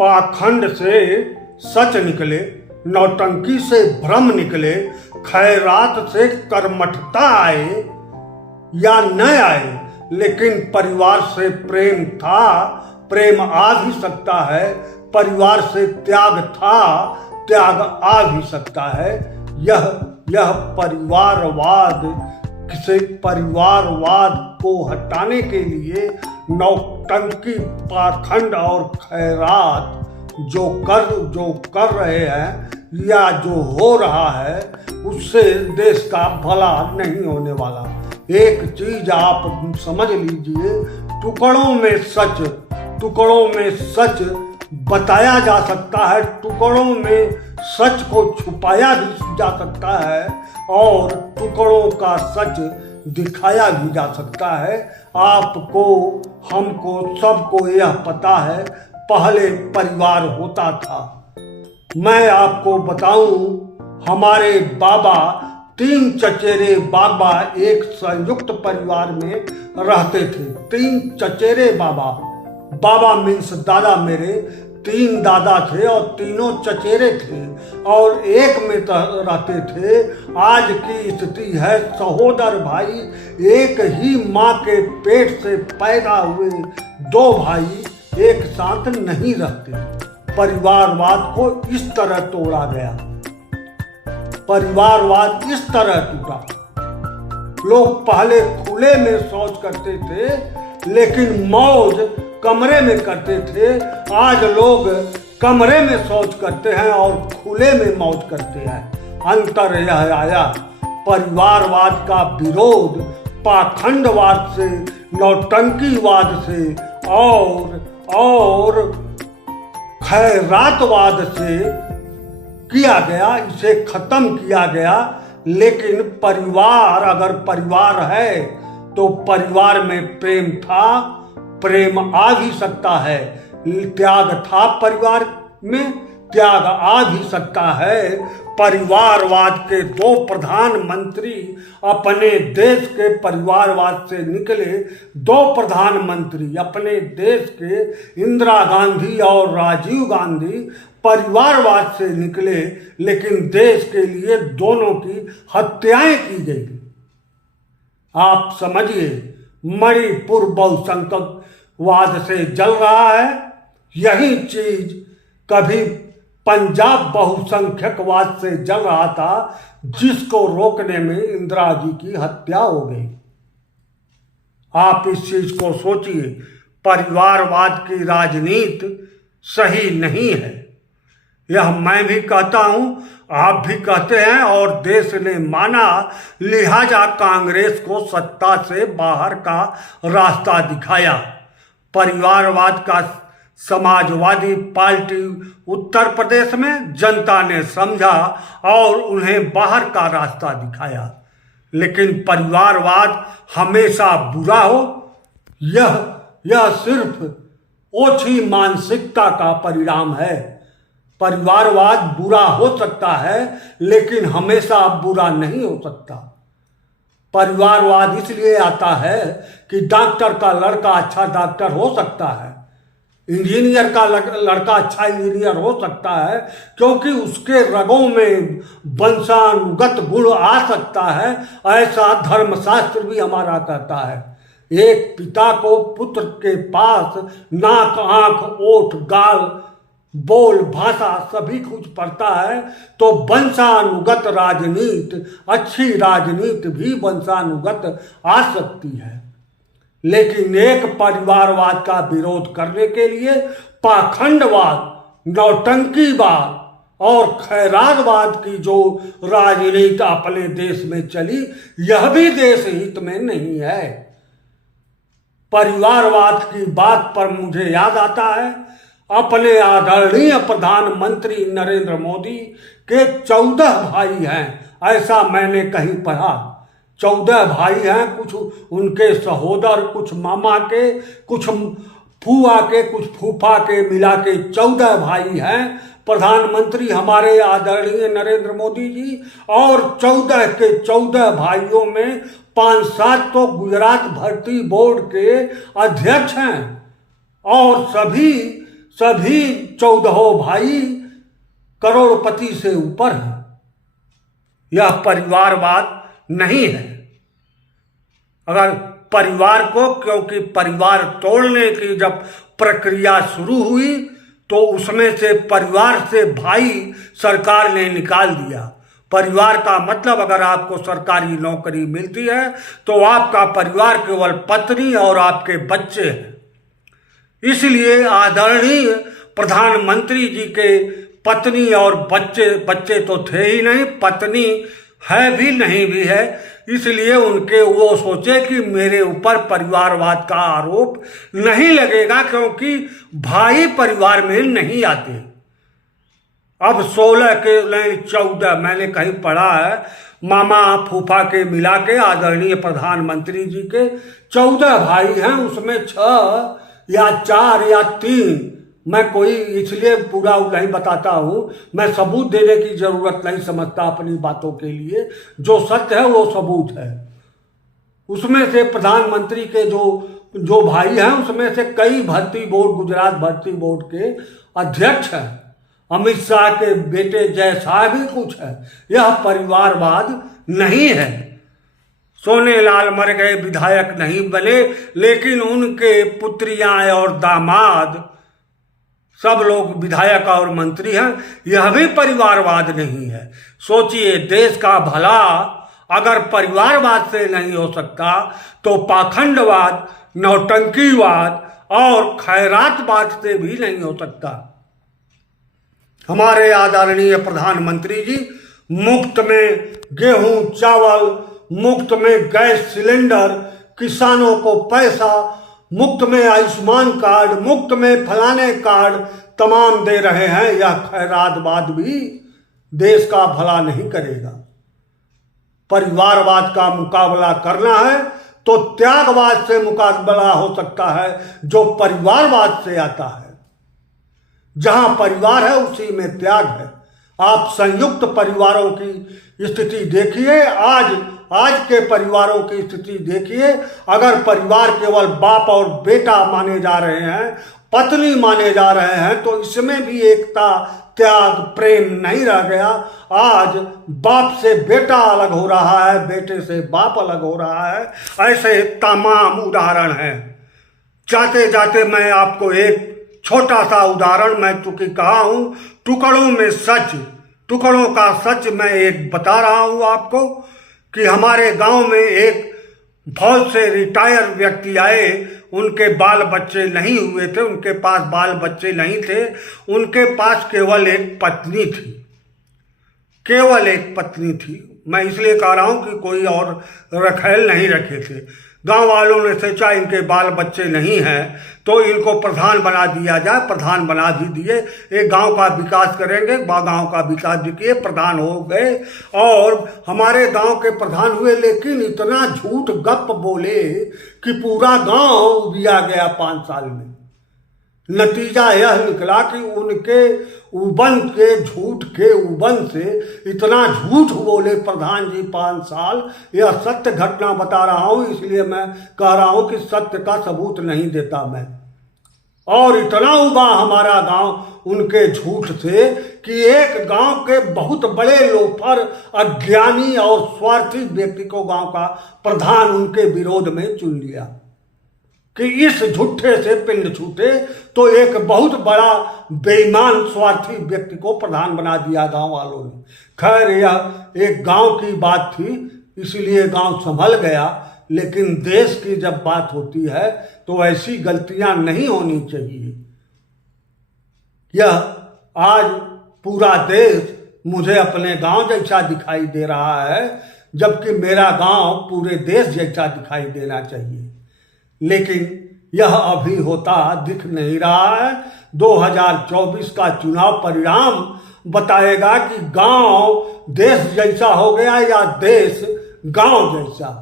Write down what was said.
पाखंड से सच निकले, नौटंकी से भ्रम निकले, खैरात से कर्मठता आए या न आए, लेकिन परिवार से प्रेम था, प्रेम आ भी सकता है। परिवार से त्याग था, त्याग आ भी सकता है। यह परिवारवाद से परिवारवाद को हटाने के लिए नौटंकी, पाखंड और खैरात जो कर रहे हैं या जो हो रहा है, उससे देश का भला नहीं होने वाला। एक चीज आप समझ लीजिए, टुकड़ों में सच बताया जा सकता है, टुकड़ों में सच को छुपाया भी जा सकता है और टुकड़ों का सच दिखाया भी जा सकता है। आपको, हमको, सबको यह पता है, पहले परिवार होता था। मैं आपको बताऊं, हमारे बाबा, 3 चचेरे बाबा एक संयुक्त परिवार में रहते थे। 3 चचेरे बाबा मीन्स दादा मेरे, 3 दादा थे और तीनों चचेरे थे और एक में रहते थे। आज की स्थिति है, सहोदर भाई, एक ही माँ के पेट से पैदा हुए 2 भाई एक साथ नहीं रहते। परिवारवाद को इस तरह तोड़ा गया, परिवारवाद इस तरह टूटा। लोग पहले खुले में शौच करते थे, लेकिन मौज कमरे में करते थे। आज लोग कमरे में शौच करते हैं और खुले में मौज करते हैं। अंतर यह आया, परिवारवाद का विरोध पाखंडवाद से, नौटंकीवाद से और खैरातवाद से किया गया, इसे खत्म किया गया। लेकिन परिवार, अगर परिवार है तो परिवार में प्रेम था, प्रेम आ भी सकता है। त्याग था परिवार में, त्याग आ भी सकता है। परिवारवाद के 2 प्रधानमंत्री अपने देश के परिवारवाद से निकले। 2 प्रधानमंत्री अपने देश के, इंदिरा गांधी और राजीव गांधी, परिवारवाद से निकले, लेकिन देश के लिए दोनों की हत्याएं की गई। आप समझिए, मणिपुर बहुसंख्यकवाद से जल रहा है। यही चीज कभी पंजाब बहुसंख्यकवाद से जल रहा था, जिसको रोकने में इंदिरा जी की हत्या हो गई। आप इस चीज को सोचिए, परिवारवाद की राजनीति सही नहीं है। यह मैं भी कहता हूं, आप भी कहते हैं और देश ने माना, लिहाजा कांग्रेस को सत्ता से बाहर का रास्ता दिखाया। परिवारवाद का समाजवादी पार्टी उत्तर प्रदेश में जनता ने समझा और उन्हें बाहर का रास्ता दिखाया। लेकिन परिवारवाद हमेशा बुरा हो, यह सिर्फ ओछी मानसिकता का परिणाम है। परिवारवाद बुरा हो सकता है, लेकिन हमेशा बुरा नहीं हो सकता। परिवारवाद इसलिए आता है कि डॉक्टर का लड़का अच्छा डॉक्टर हो सकता है, इंजीनियर का लड़का अच्छा इंजीनियर हो सकता है, क्योंकि उसके रगों में वंशानुगत गुण आ सकता है। ऐसा धर्मशास्त्र भी हमारा कहता है। एक पिता को पुत्र के पास नाक, आंख, ओठ, गाल, बोल, भाषा सभी कुछ पड़ता है, तो वंशानुगत राजनीति, अच्छी राजनीति भी वंशानुगत आ सकती है। लेकिन एक परिवारवाद का विरोध करने के लिए पाखंडवाद, नौटंकीवाद और खैरातवाद की जो राजनीति अपने देश में चली, यह भी देश हित में नहीं है। परिवारवाद की बात पर मुझे याद आता है, अपने आदरणीय प्रधानमंत्री नरेंद्र मोदी के 14 भाई हैं, ऐसा मैंने कहीं पढ़ा। 14 भाई हैं, कुछ उनके सहोदर, कुछ मामा के, कुछ फूआ के, कुछ फूफा के, मिला के 14 भाई हैं प्रधानमंत्री हमारे आदरणीय नरेंद्र मोदी जी। और 14 के 14 भाइयों में 5-7 तो गुजरात भर्ती बोर्ड के अध्यक्ष हैं और सभी 14 भाई करोड़पति से ऊपर हैं। यह परिवारवाद नहीं है। अगर परिवार को, क्योंकि परिवार तोड़ने की जब प्रक्रिया शुरू हुई तो उसमें से परिवार से भाई सरकार ने निकाल दिया। परिवार का मतलब, अगर आपको सरकारी नौकरी मिलती है तो आपका परिवार केवल पत्नी और आपके बच्चे हैं। इसलिए आदरणीय प्रधानमंत्री जी के पत्नी और बच्चे तो थे ही नहीं, पत्नी है भी नहीं भी है, इसलिए उनके वो सोचे कि मेरे ऊपर परिवारवाद का आरोप नहीं लगेगा, क्योंकि भाई परिवार में नहीं आते। अब 16 के नहीं 14, मैंने कहीं पढ़ा है, मामा फूफा के मिला के आदरणीय प्रधानमंत्री जी के 14 भाई हैं, उसमें 6 या 4 या 3, मैं कोई इसलिए पूरा नहीं बताता हूँ, मैं सबूत देने की जरूरत नहीं समझता अपनी बातों के लिए। जो सत्य है वो सबूत है। उसमें से प्रधानमंत्री के जो भाई हैं उसमें से कई भर्ती बोर्ड, गुजरात भर्ती बोर्ड के अध्यक्ष हैं। अमित शाह के बेटे जय शाह भी कुछ है। यह परिवारवाद नहीं है। सोनेलाल मर गए, विधायक नहीं बने, लेकिन उनके पुत्रियां और दामाद सब लोग विधायक और मंत्री हैं। यह भी परिवारवाद नहीं है। सोचिए, देश का भला अगर परिवारवाद से नहीं हो सकता तो पाखंडवाद, नौटंकीवाद और खैरातवाद से भी नहीं हो सकता। हमारे आदरणीय प्रधानमंत्री जी मुफ्त में गेहूं चावल, मुफ्त में गैस सिलेंडर, किसानों को पैसा, मुफ्त में आयुष्मान कार्ड, मुफ्त में फलाने कार्ड तमाम दे रहे हैं। यह खैरातवाद भी देश का भला नहीं करेगा। परिवारवाद का मुकाबला करना है तो त्यागवाद से मुकाबला हो सकता है, जो परिवारवाद से आता है। जहां परिवार है उसी में त्याग है। आप संयुक्त परिवारों की स्थिति देखिए, आज के परिवारों की स्थिति देखिए। अगर परिवार केवल बाप और बेटा माने जा रहे हैं, पत्नी माने जा रहे हैं, तो इसमें भी एकता, त्याग, प्रेम नहीं रह गया। आज बाप से बेटा अलग हो रहा है, बेटे से बाप अलग हो रहा है। ऐसे तमाम उदाहरण हैं। जाते जाते मैं आपको एक छोटा सा उदाहरण, मैं चूंकि कहा हूं टुकड़ों में सच, टुकड़ों का सच मैं एक बता रहा हूं आपको कि हमारे गांव में एक फौज से रिटायर व्यक्ति आए। उनके बाल बच्चे नहीं हुए थे, उनके पास बाल बच्चे नहीं थे, उनके पास केवल एक पत्नी थी, केवल एक पत्नी थी। मैं इसलिए कह रहा हूं कि कोई और रखैल नहीं रखे थे। गांव वालों ने सोचा इनके बाल बच्चे नहीं हैं तो इनको प्रधान बना दिया जाए। प्रधान बना भी दिए। एक गांव का विकास करेंगे, गांव का विकास दिए, प्रधान हो गए और हमारे गांव के प्रधान हुए। लेकिन इतना झूठ गप बोले कि पूरा गांव उबिया गया 5 साल में। नतीजा यह निकला कि उनके उबन के झूठ के उबन से इतना झूठ बोले प्रधान जी 5 साल। यह सत्य घटना बता रहा हूं, इसलिए मैं कह रहा हूं कि सत्य का सबूत नहीं देता मैं। और इतना उबा हमारा गांव उनके झूठ से कि एक गांव के बहुत बड़े लोफर, अज्ञानी और स्वार्थी व्यक्ति को गांव का प्रधान उनके विरोध में चुन लिया कि इस झूठे से पिंड छूटे। तो एक बहुत बड़ा बेईमान स्वार्थी व्यक्ति को प्रधान बना दिया गांव वालों ने। खैर, यह एक गांव की बात थी, इसलिए गांव संभल गया। लेकिन देश की जब बात होती है तो ऐसी गलतियां नहीं होनी चाहिए। यह आज पूरा देश मुझे अपने गांव जैसा दिखाई दे रहा है, जबकि मेरा गांव पूरे देश जैसा दिखाई देना चाहिए। लेकिन यह अभी होता दिख नहीं रहा है। 2024 का चुनाव परिणाम बताएगा कि गांव देश जैसा हो गया या देश गांव जैसा।